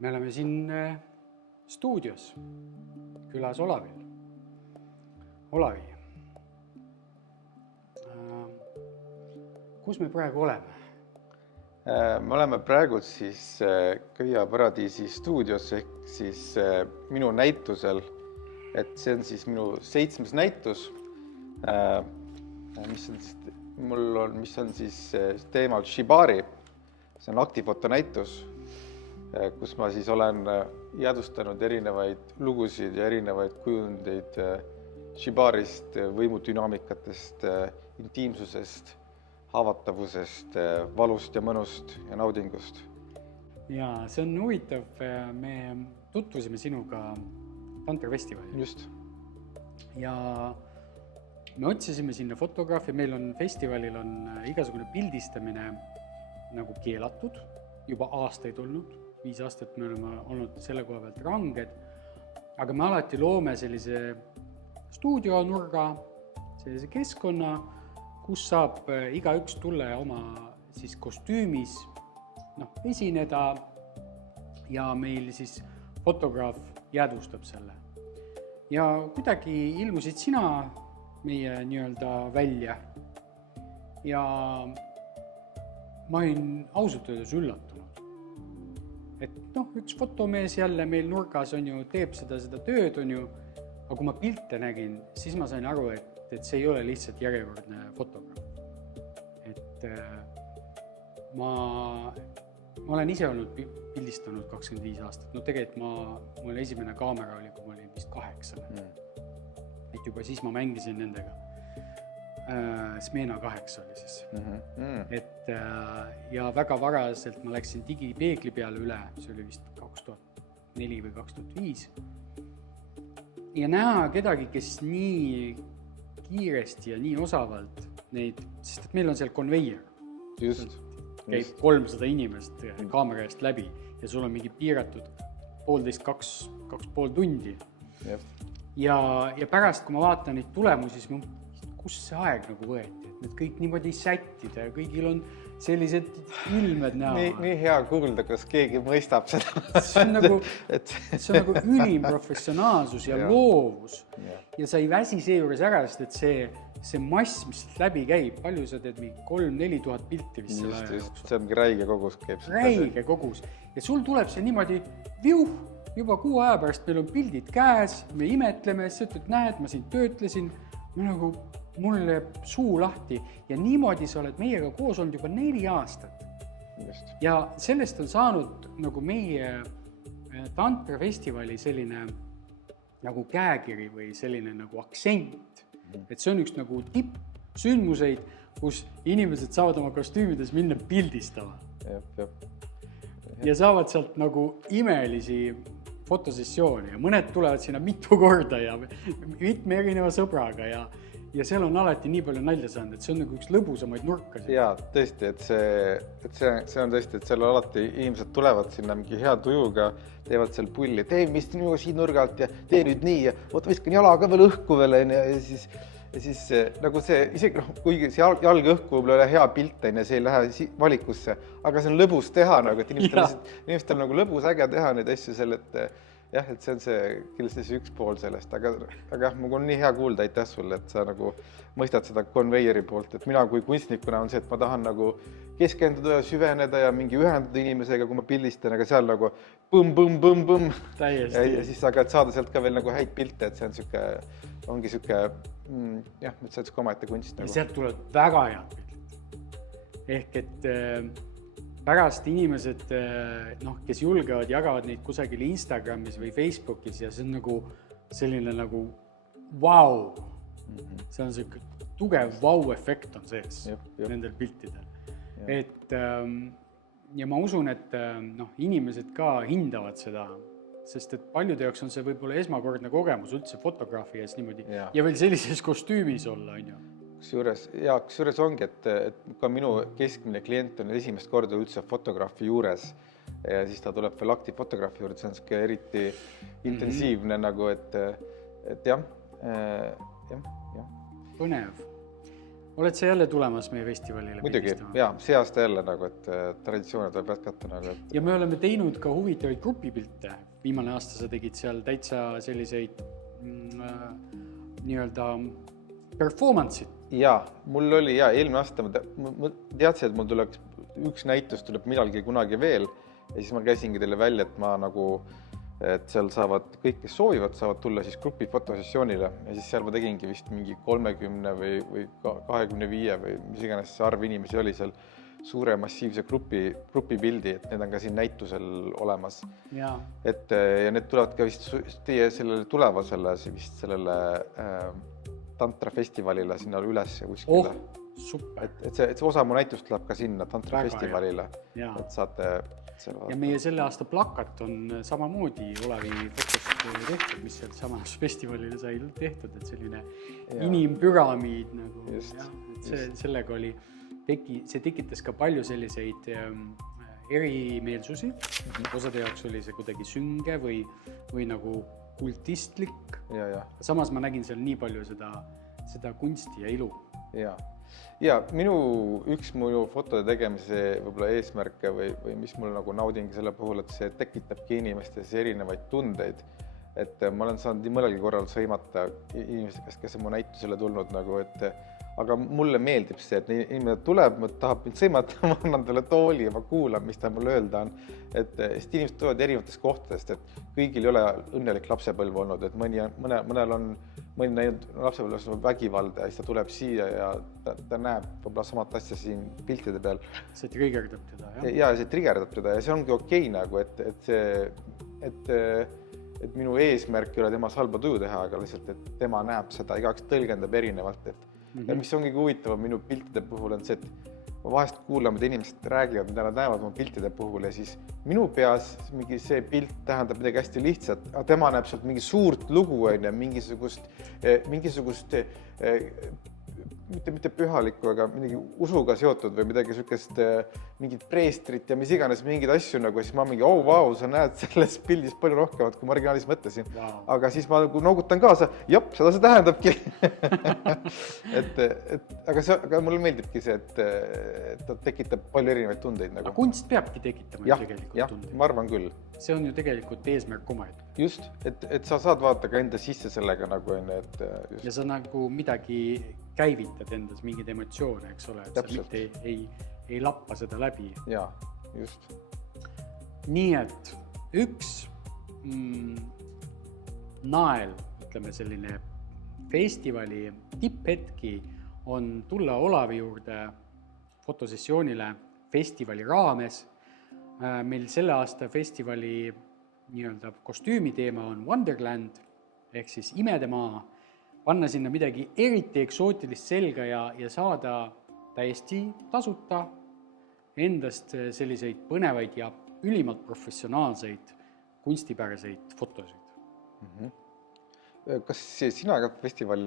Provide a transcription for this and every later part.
Me oleme siin stuudios külas Olavil. Olavi, kus me praegu oleme? Me oleme praegu siis Köia Paradiisi stuudios ehk siis minu näitusel, et see on siis minu 7. näitus, mis on siis teemal Shibari. See on aktifotonäitus, kus ma siis olen jäädvustanud erinevaid lugusid ja erinevaid kujundeid Shibarist, võimudünaamikatest, intiimsusest, haavatavusest, valust ja mõnust ja naudingust. Ja see on huvitav, me tutvusime sinuga tantrafestivalil. Just. Ja me otsisime sinna fotograafi, meil on festivalil on igasugune pildistamine nagu keelatud, juba aastaid olnud, 5 aastat me oleme olnud selle koha pealt ranged, aga me alati loome sellise stuudionurga, sellise keskkonna, kus saab igaüks tulla ja oma siis kostüümis esineda ja meil siis fotograaf jäädvustab selle. Ja kuidagi ilmusid sina meie nii-öelda välja ja ma olin ausalt öeldes üllatunud. Et üks fotomees jälle meil nurgas on ju, teeb seda tööd on ju, aga kui ma pilte nägin, siis ma sain aru, et see ei ole lihtsalt järjekordne fotograaf. Et ma olen ise olnud pildistanud 25 aastat. Tegelikult mul esimene kaamera oli, kui ma olin vist 8. Et juba siis ma mängisin nendega. Smena 8 oli siis. Et, ja väga varaselt ma läksin digipeegli peale üle, see oli vist 2004 või 2005. Ja näha kedagi, kes nii kiiresti ja nii osavalt neid, sest et meil on seal konveier. Just. Käib 300 inimest kaamera eest läbi ja sul on mingi piiratud 1,5–2,5 tundi. Ja pärast, kui ma vaatan neid tulemusi, siis kus see aeg nagu võeti, et need kõik niimoodi sättida ja kõigil on sellised ilmed näha. Nii hea kuulda, kas keegi mõistab seda. See on nagu ülim professionaalsus ja loovus. Ja sa ei väsi seejuures ära, sest et see mass, mis läbi käib, palju sa teed mingi 3-4 tuhat pilti vist selle aja jooksul. See on räige kogus käib. Räige kogus. Ja sul tuleb see niimoodi juba 6 aja pärast meil on pildid käes, me imetleme, siis ütled, näed, ma siin töötlesin, mul läheb suu lahti ja niimoodi sa oled meiega koos olnud juba 4 aastat. Just. Ja sellest on saanud nagu meie tantrafestivali selline nagu käekiri või selline nagu aktsent. Et see on üks nagu tippsündmuseid, kus inimesed saavad oma kostüümides minna pildistama. Ja saavad sealt nagu imelisi fotosessiooni ja mõned tulevad sinna mitu korda ja mitme erineva sõbraga ja seal on alati nii palju nalja saanud, et see on nagu üks lõbusamaid nurkasid. Jaa, tõesti, et see on tõesti, et seal alati inimesed tulevad sinna mingi hea tujuga, teevad seal pulli, tee mis minuga siin nurgalt ja tee nüüd nii ja viskan jalaga veel õhku veel ja siis nagu see, isegi kuigi see jalg õhku võib olla hea pilt, see ei lähe valikusse, aga see on lõbus teha, et inimestel on nagu lõbus äge teha neid asju selle, et jah, et see on kindlasti see üks pool sellest, aga mul on nii hea kuulda, aitäh sulle, et sa nagu mõistad seda konveieri poolt, et mina kui kunstnikuna on see, et ma tahan nagu keskenduda ja süveneda ja mingi ühendada inimesega, kui ma pildistan, aga seal nagu põmm. Ja siis aga saada sealt ka veel nagu häid pilte, et see on ongi süke, jah, et see on omaette kunst. Ja sealt tulevad väga head pildid. Ehk et pärast inimesed, kes julgevad, jagavad neid kusagil Instagramis või Facebookis ja see on nagu selline nagu vau. See on selline tugev vau-efekt on sees nendel piltidel. Et, ja ma usun, et inimesed ka hindavad seda, sest et paljude jaoks on see võib-olla esmakordne kogemus üldse fotograafi ees niimoodi ja veel sellises kostüümis olla, on ju. Kusjuures ongi, et ka minu keskmine klient on esimest korda üldse fotograafi juures ja siis ta tuleb veel aktivfotograafi juurde, see on eriti intensiivne nagu, et jah. Põnev. oled sa jälle tulemas meie festivalile? Muidugi, jaa, see aasta jälle nagu, et traditsioone tuleb jätkata nagu, et... Ja me oleme teinud ka huvitavaid grupipilte. Viimane aasta sa tegid seal täitsa selliseid nii-öelda performance'id. Jaa, mul oli eelmine aasta, ma teadsin, et mul tuleks üks näitus tuleb millalgi kunagi veel ja siis ma käisingi teile välja, et ma nagu, et seal saavad kõik, kes soovivad, saavad tulla siis grupi fotosessioonile ja siis seal ma tegingi vist mingi 30 või 25 või mis iganes see arv inimesi oli seal suure massiivse grupi pildi, et need on ka siin näitusel olemas. Ja. Et, ja need tulevad ka vist teie sellele tulevasele vist sellele Tantra festivalile sinna üles kuskile. Super. Et see osa mu näitust läheb ka sinna Tantra festivalile, et saate... Ja meie selle aasta plakat on samamoodi Olavi fotost tehtud, mis seal samas festivalile sai tehtud, et selline inimpüramiid nagu, sellega oli, see tekitas ka palju selliseid erimeelsusi, osade jaoks oli see kuidagi sünge või nagu kultistlik, samas ma nägin seal nii palju seda kunsti ja ilu. Ja üks minu fotode tegemise võib-olla eesmärke või mis mul nagu naudingi selle puhul, et see tekitabki inimestes erinevaid tundeid. Et ma olen saanud nii mõnelgi korral sõimata inimestest, kes on mu näitusele tulnud nagu, aga mulle meeldib see, et inimene tuleb, tahab mind sõimata, ma annan talle tooli ja ma kuulan, mis ta mulle öelda on. Et inimesed tulevad erinevatest kohtadest, et kõigil ei ole õnnelik lapsepõlv olnud, et mõnel on näinud lapsepõlves vägivalda ja siis ta tuleb siia ja ta näeb võib-olla samat asja siin piltide peal. See triggerdab teda, jah? Ja see triggerdab teda ja see ongi okei nagu, et minu eesmärk ei ole tema halba tuju teha, aga lihtsalt, et tema näeb seda, igaks tõlgendab erinevalt. Ja mis ongi huvitav minu piltide puhul on see, et ma vahest kuulan, mida inimesed räägivad, mida nad näevad oma piltide puhul ja siis minu peas mingi see pilt tähendab midagi hästi lihtsat, aga tema näeb sealt mingi suurt lugu, mingisugust mitte pühalikku, aga midagi usuga seotud või midagi sükest, mingit preestrit ja mis iganes mingid asju nagu, siis ma mingi, vau, sa näed selles pildis palju rohkemat, kui ma originaalis mõtlesin. Aga siis ma noogutan kaasa, seda see tähendabki. Aga mulle meeldibki see, et ta tekitab palju erinevaid tundeid. Aga kunst peabki tekitama tegelikult tundeid. Ma arvan küll. See on ju tegelikult eesmärk omaette. Just, et sa saad vaadata ka enda sisse sellega nagu ja sa nagu midagi käivitad endas mingeid emotsioone, eks ole, et täpselt. Sa mitte ei lappa seda läbi. Jaa, just. Nii et üks nael, ütleme selline festivali tipphetki on tulla Olavi juurde fotosessioonile festivali raames. Meil selle aasta festivali nii-öelda kostüümiteema on Wonderland ehk siis imedemaa, panna sinna midagi eriti eksootilist selga ja saada täiesti tasuta endast selliseid põnevaid ja ülimalt professionaalseid kunstipäraseid fotosid. Kas sina ka festivalil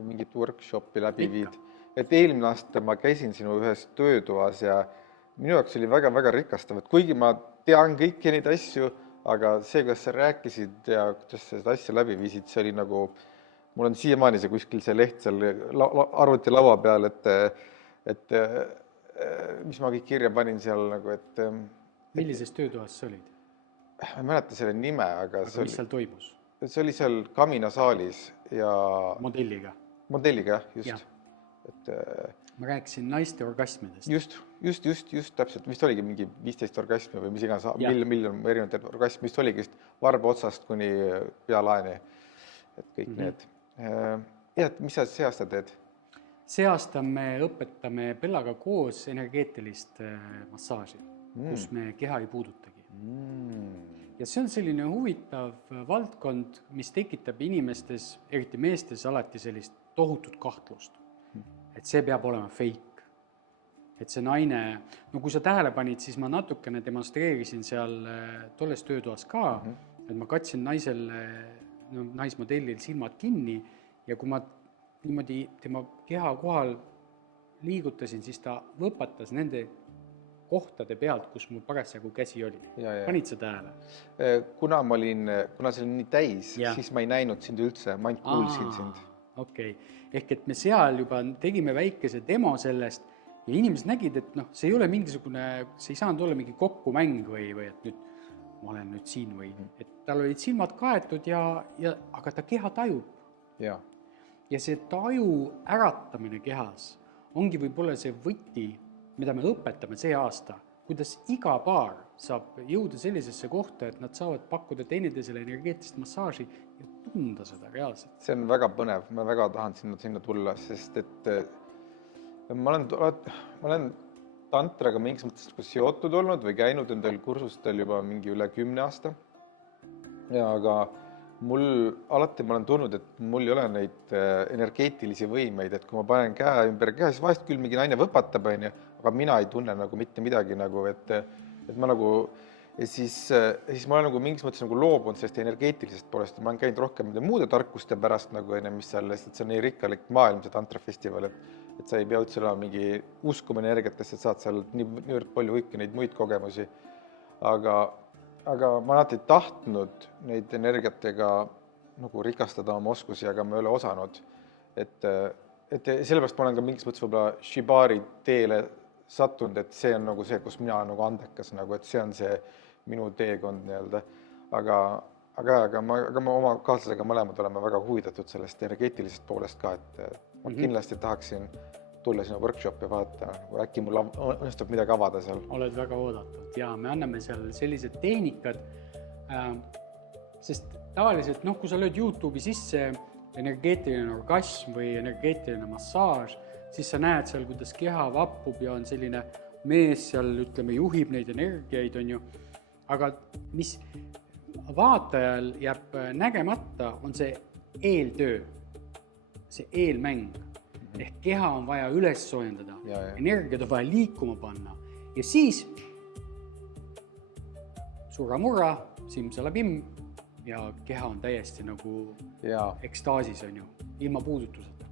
mingit workshopi läbi viid? Et eelmine aasta ma käisin sinu ühes töötoas ja minu jaoks oli väga-väga rikastav, et kuigi ma tean kõiki neid asju, aga see, kuidas sa rääkisid ja kuidas sa seda asja läbi viisid, see oli nagu, mul on siiamaani see kuskil see leht seal arvuti laua peal, et mis ma kõik kirja panin seal nagu, et... Millises töötoas sa olid? Ma ei mäleta selle nime, aga mis seal toimus? See oli seal Kamina saalis ja... Modelliga? Modelliga, just. Ma rääkisin naiste orgasmidest. Just, täpselt. Vist oligi mingi 15 orgasmi või mis iganes, miljon erinevat orgasmi, vist oligi varba otsast kuni pealaeni. Et kõik need. Mis sa see aasta teed? See aasta me õpetame Bellaga koos energeetilist massaaži, kus me keha ei puudutagi. Ja see on selline huvitav valdkond, mis tekitab inimestes, eriti meestes, alati sellist tohutut kahtlust. Et see peab olema fake. Et see naine, kui sa tähele panid, siis ma natukene demonstreerisin seal tolles töötoas ka, et ma katsin naismodellil silmad kinni ja kui ma niimoodi tema keha kohal liigutasin, siis ta võpatas nende kohtade pealt, kus mul parasjagu käsi oli. Panid sa tähele? Kuna see oli nii täis, siis ma ei näinud sind üldse, ma ainult kuulsin sind. okei. Ehk et me seal juba tegime väikese demo sellest ja inimesed nägid, et noh, see ei ole mingisugune, see ei saanud olla mingi kokkumäng või et nüüd ma olen nüüd siin või, et tal olid silmad kaetud aga ta keha tajub. Jaa. Ja see taju äratamine kehas ongi võib-olla see võti, mida me õpetame see aasta, kuidas iga paar saab jõuda sellisesse kohta, et nad saavad pakkuda teineteisele energeetilist massaaži ja tunda seda reaalselt. See on väga põnev, ma väga tahan sinna tulla, sest et ma olen tantraga mingis mõttes seotud olnud või käinud endal kursustel juba mingi üle 10 aasta. Aga alati ma olen tundnud, et mul ei ole neid energeetilisi võimeid, et kui ma panen käe ümber keha, siis vahest küll mingi naine võpatab, aga mina ei tunne nagu mitte midagi nagu, et ma nagu, ja siis ma olen nagu mingis mõttes nagu loobunud sellest energeetilisest poolest, ma olen käinud rohkem muude tarkuste pärast nagu, mis seal, sest see on nii rikkalik maailm, see tantrafestival, et sa ei pea üldse olema mingi uskuma energiatest, et saad seal nii palju kõiki neid muid kogemusi, aga ma alati tahtnud neid energiatega nagu rikastada oma oskusi, aga ma ei ole osanud. Et sellepärast ma olen ka mingis mõttes võib-olla Shibari teele sattunud, et see on nagu see, kus mina olen nagu andekas, nagu, et see on see minu teekond nii-öelda. Aga ma oma kaaslasega mõlemad oleme väga huvitatud sellest energeetilisest poolest ka, et ma kindlasti tahaksin tulla sinna workshopi vaata, äkki mul õnnestub midagi avada seal. Oled väga oodatud ja me anname seal sellised tehnikad, sest tavaliselt, kui sa lööd YouTube'i sisse energeetiline orgasm või energeetiline massaaž, siis sa näed seal, kuidas keha vappub ja on selline mees seal, ütleme, juhib neid energiaid, on ju. Aga mis vaatajal jääb nägemata, on see eeltöö, see eelmäng. Ehk keha on vaja üles soojendada, energiat on vaja liikuma panna ja siis surra-murra, simsalabim ja keha on täiesti nagu ekstaasis, on ju, ilma puudutuseta.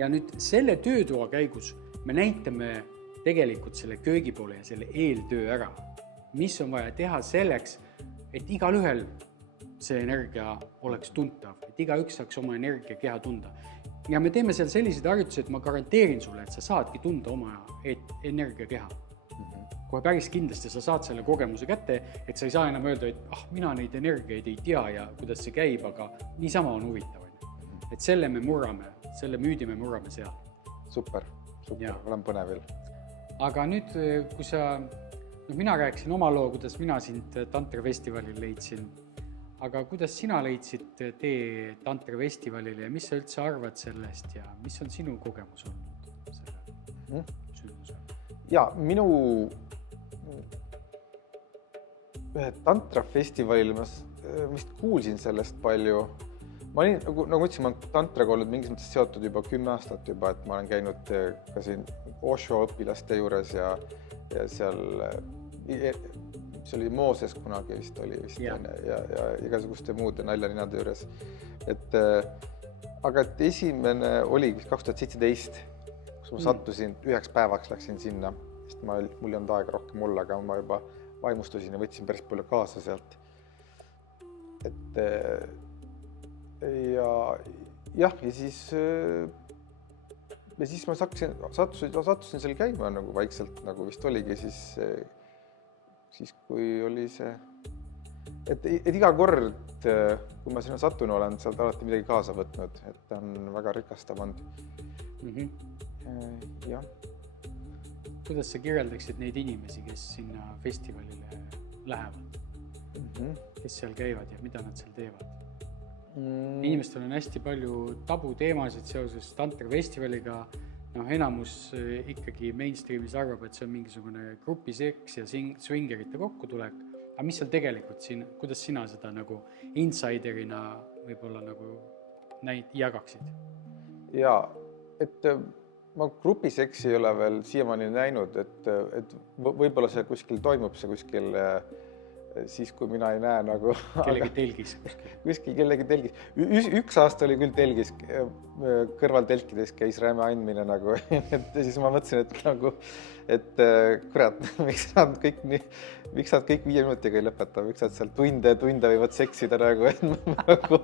Ja nüüd selle töötoa käigus me näitame tegelikult selle köögipoole ja selle eeltöö ära, mis on vaja teha selleks, et igal ühel see energia oleks tuntav, et igaüks saaks oma energia keha tunda. Ja me teeme seal sellised harjutusi, et ma garanteerin sulle, et sa saadki tunda oma energiakeha. Kohe päris kindlasti sa saad selle kogemuse kätte, et sa ei saa enam öelda, et mina neid energiaid ei tea ja kuidas see käib, aga niisama on huvitav. Et selle me murrame, selle müüdi me murrame seal. Super, olen põnevil. Aga nüüd, kui mina rääkisin oma loo, kuidas mina sind tantrafestivalil leidsin, aga kuidas sina leidsid tee tantrafestivalile ja mis sa üldse arvad sellest ja mis on sinu kogemus olnud selle sündmusel? Ja, minu tantrafestivalil ma vist kuulsin sellest palju. Ma olin, nagu ütlesin, ma olen tantraga olnud mingis mõttes seotud juba 10 aastat juba, et ma olen käinud ka siin Osho õpilaste juures ja seal see oli Mooses kunagi vist oli vist ja igasuguste muude naljaninade juures. Aga esimene oli 2017, kus ma sattusin 9 päevaks, läksin sinna, sest mul ei olnud aega rohkem olla, aga ma juba vaimustusin ja võtsin päris palju kaasa sealt. Ja siis ma sattusin seal käima nagu vaikselt, nagu vist oligi siis kui oli see, et iga kord, kui ma sinna satun, olen sealt alati midagi kaasa võtnud, et ta on väga rikastav olnud. Jah. Kuidas sa kirjeldaksid neid inimesi, kes sinna festivalile lähevad? Kes seal käivad ja mida nad seal teevad? Inimestel on hästi palju tabuteemasid seoses tantrafestivaliga. Enamus ikkagi mainstreamis arvab, et see on mingisugune grupiseks ja swingerite kokkutulek. Aga mis seal tegelikult siin, kuidas sina seda nagu insiderina võib-olla nagu jagaksid? Ja, et ma grupiseksi ei ole veel siiamaani näinud, et võib-olla see kuskil toimub, see kuskil siis kui mina ei näe nagu kellegi telgis kuskil kellegi telgis. Üks aasta oli küll telgis, kõrvaltelkides käis räme andmine nagu, et siis ma mõtlesin, et nagu, et kurat, miks nad kõik 5 minutiga ei lõpeta, miks nad seal tunde võivad seksida nagu, et nagu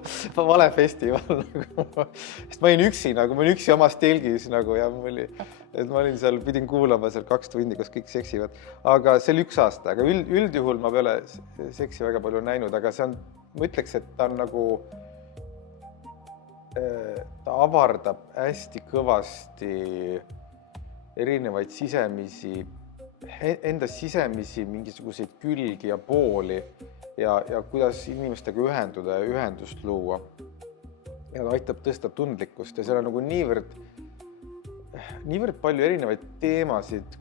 vale festival nagu. Sest ma olin üksi omas telgis nagu ja ma olin seal, pidin kuulama seal 2 tundi, kus kõik seksivad. Aga see oli 1 aasta, aga üldjuhul ma peale seksi väga palju näinud, aga see on, ma ütleks, et ta on nagu, ta avardab hästi kõvasti erinevaid enda sisemisi mingisuguseid külgi ja pooli ja kuidas inimestega ühenduda ja ühendust luua. Ja ta aitab tõsta tundlikkust ja seal on nagu niivõrd palju erinevaid teemasid,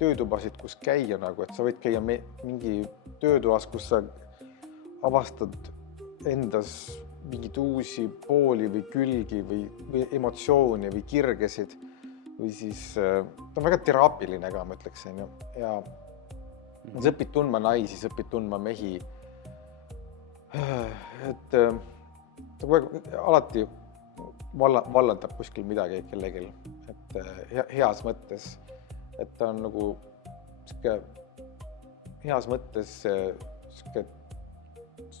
töötubasid, kus käia nagu, et sa võid käia mingi töötoas, kus sa avastad endas mingid uusi pooli või külgi või emotsioone või kirgesid või siis ta on väga teraapiline ka, ma ütleksin. Ja sa õpid tundma naisi, sa õpid tundma mehi. Et alati vallandab kuskil midagi kellelgi, et heas mõttes, et ta on nagu heas mõttes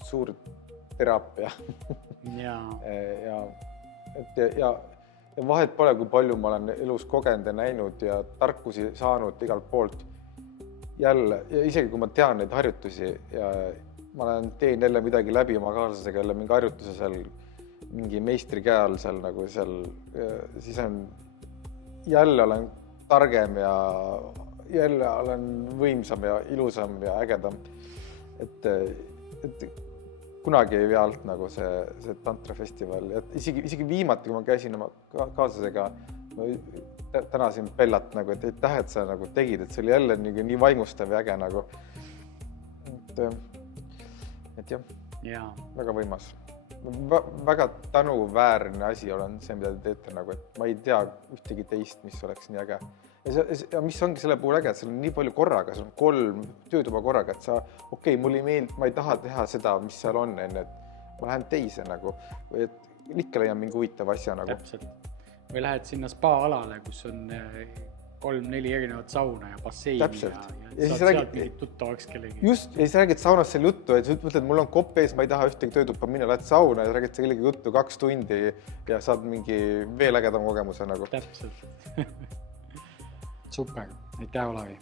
suur teraapia. ja vahet pole, kui palju ma olen elus kogenud ja näinud ja tarkusi saanud igalt poolt. Jälle, ja isegi kui ma tean neid harjutusi ja ma teen jälle midagi läbi oma kaaslasega, jälle mingi harjutuse seal, mingi meistri käe all seal nagu seal, siis on jälle olen targem ja jälle olen võimsam ja ilusam ja ägedam. Et kunagi ei vea alt nagu see tantrafestival. Isegi viimati, kui ma käisin oma kaaslasega, ma tänasin Bellat nagu, et aitäh, et sa nagu tegid, et see oli jälle nii vaimustav ja äge nagu. Et jah, väga võimas. Väga tänuväärne asi olen see, mida te teete nagu, et ma ei tea ühtegi teist, mis oleks nii äge. Ja mis ongi selle puhul äge, et seal on nii palju korraga, seal on 3 töötuba korraga, et sa, mul ei meeldi, ma ei taha teha seda, mis seal on, et ma lähen teise nagu, või et ikka leian mingi huvitav asja nagu. Täpselt. Või lähed sinna spa-alale, kus on 3-4 erinevat sauna ja basseini ja saad sealt mingit tuttavaks kellegi. Just, ja siis räägid saunas selle juttu, et sa mõtled, mul on kopp ees, ma ei taha ühtegi töötuppa minna, lähed sauna ja räägid sa kellegi juttu 2 tundi ja saad mingi veel ägedam kogemuse nagu. Täpselt. Super, aitäh Olavi.